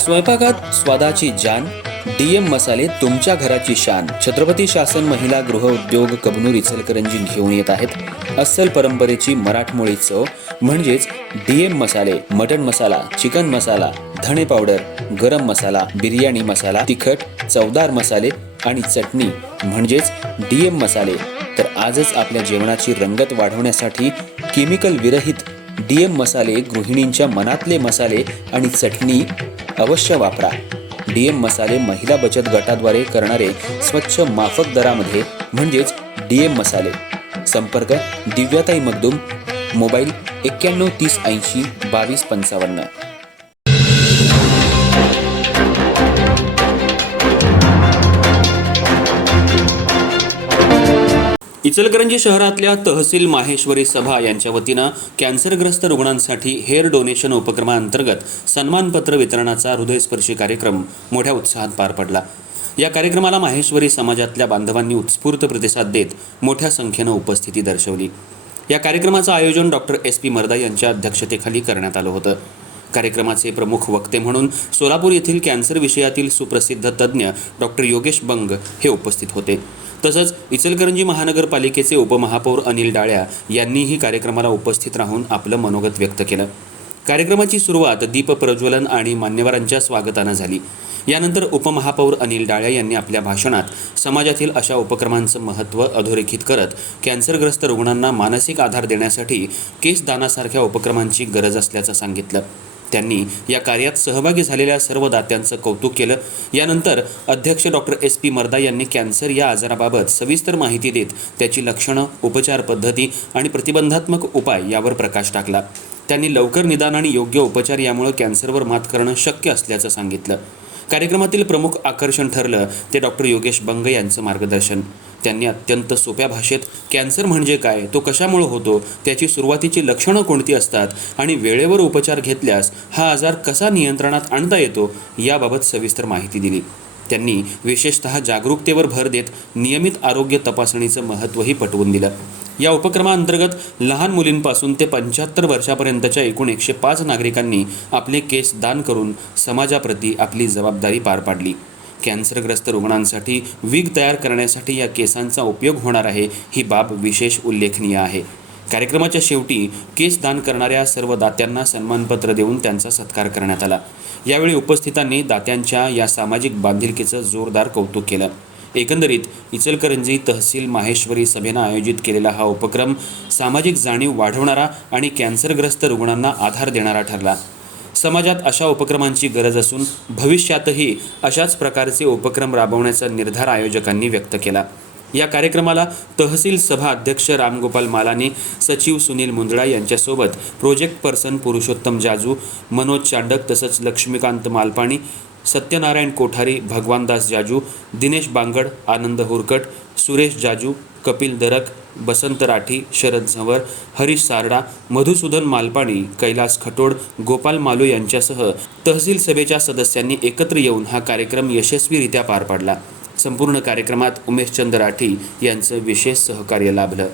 स्वयंपाकात स्वादाची जान, डीएम मसाले तुमच्या घराची शान. छत्रपती शासन महिला गृह उद्योग कबनूर इचलकरंजी घेऊन येत आहेत अस्सल परंपरेची मराठमोळी चव म्हणजेच डीएम मसाले. मटन मसाला, चिकन मसाला, धणे पावडर, गरम मसाला, बिर्याणी मसाला, तिखट चवदार मसाले आणि चटणी म्हणजेच डीएम मसाले. तर आजच आपल्या जेवणाची रंगत वाढवण्यासाठी केमिकल विरहित डीएम मसाले, गृहिणींच्या मनातले मसाले आणि चटणी अवश्य वापरा. डीएम मसाले महिला बचत गटाद्वारे करणारे स्वच्छ माफक दरामध्ये म्हणजेच डीएम मसाले. संपर्क दिव्याताई मगदूम, मोबाईल 91 30 80 22 55. इचलकरंजी शहरातल्या तहसील माहेश्वरी सभा यांच्या वतीनं कॅन्सरग्रस्त रुग्णांसाठी हेअर डोनेशन उपक्रमाअंतर्गत सन्मानपत्र वितरणाचा हृदयस्पर्शी कार्यक्रम मोठ्या उत्साहात पार पडला. या कार्यक्रमाला माहेश्वरी समाजातल्या बांधवांनी उत्स्फूर्त प्रतिसाद देत मोठ्या संख्येनं उपस्थिती दर्शवली. या कार्यक्रमाचं आयोजन डॉक्टर SP मर्दा यांच्या अध्यक्षतेखाली करण्यात आलं होतं. कार्यक्रमाचे प्रमुख वक्ते म्हणून सोलापूर येथील कॅन्सर विषयातील सुप्रसिद्ध तज्ज्ञ डॉक्टर योगेश बंग हे उपस्थित होते. तसंच इचलकरंजी महानगरपालिकेचे उपमहापौर अनिल डाळ्या यांनीही कार्यक्रमाला उपस्थित राहून आपलं मनोगत व्यक्त केलं. कार्यक्रमाची सुरुवात दीप प्रज्वलन आणि मान्यवरांच्या स्वागतानं झाली. यानंतर उपमहापौर अनिल डाळ्या यांनी आपल्या भाषणात समाजातील अशा उपक्रमांचं महत्त्व अधोरेखित करत कॅन्सरग्रस्त रुग्णांना मानसिक आधार देण्यासाठी केस दानासारख्या उपक्रमांची गरज असल्याचं सांगितलं. त्यांनी या कार्यात सहभागी झालेल्या सर्व दात्यांचं कौतुक केलं. यानंतर अध्यक्ष डॉक्टर SP मर्दा यांनी कॅन्सर या आजाराबाबत सविस्तर माहिती देत त्याची लक्षणं, उपचार पद्धती आणि प्रतिबंधात्मक उपाय यावर प्रकाश टाकला. त्यांनी लवकर निदान आणि योग्य उपचार यामुळे कॅन्सरवर मात करणं शक्य असल्याचं सांगितलं. कार्यक्रमातील प्रमुख आकर्षण ठरलं ते डॉक्टर योगेश बंग यांचं मार्गदर्शन. त्यांनी अत्यंत सोप्या भाषेत कॅन्सर म्हणजे काय, तो कशामुळे होतो, त्याची सुरुवातीची लक्षणं कोणती असतात आणि वेळेवर उपचार घेतल्यास हा आजार कसा नियंत्रणात आणता येतो याबाबत सविस्तर माहिती दिली. त्यांनी विशेषतः जागरूकतेवर भर देत नियमित आरोग्य तपासणीचं महत्त्वही पटवून दिलं. या उपक्रमाअंतर्गत लहान मुलींपासून ते 75 वर्षापर्यंतच्या एकूण 105 नागरिकांनी आपले केस दान करून समाजाप्रती आपली जबाबदारी पार पाडली. कॅन्सरग्रस्त रुग्णांसाठी विग तयार करण्यासाठी या केसांचा उपयोग होणार आहे ही बाब विशेष उल्लेखनीय आहे. कार्यक्रमाच्या शेवटी केस दान करणाऱ्या सर्व दात्यांना सन्मानपत्र देऊन त्यांचा सत्कार करण्यात आला. यावेळी उपस्थितांनी दात्यांच्या या सामाजिक बांधिलकीचं जोरदार कौतुक केलं. एकंदरीत इचलकरंजी तहसील माहेश्वरी सभेनं आयोजित केलेला हा उपक्रम सामाजिक जाणीव वाढवणारा आणि कॅन्सरग्रस्त रुग्णांना आधार देणारा ठरला. समाजात अशा उपक्रमांची गरज असून भविष्यातही अशाच प्रकारचे उपक्रम राबवण्याचा निर्धार आयोजकांनी व्यक्त केला. या कार्यक्रमाला तहसील सभा अध्यक्ष रामगोपाल मालानी, सचिव सुनील मुंदडा यांच्यासोबत प्रोजेक्ट पर्सन पुरुषोत्तम जाजू, मनोज चांडक तसंच लक्ष्मीकांत मालपाणी, सत्यनारायण कोठारी, भगवानदास जाजू, दिनेश बांगड, आनंद हुरकट, सुरेश जाजू, कपिल दरक, बसंत राठी, शरद झंवर, हरीश सारडा, मधुसूदन मालपाणी, कैलास खटोड, गोपाल मालू यांच्यासह तहसील सभेच्या सदस्यांनी एकत्र येऊन हा कार्यक्रम यशस्वीरित्या पार पाडला. संपूर्ण कार्यक्रमात उमेशचंद राठी यांचं विशेष सहकार्य लाभलं.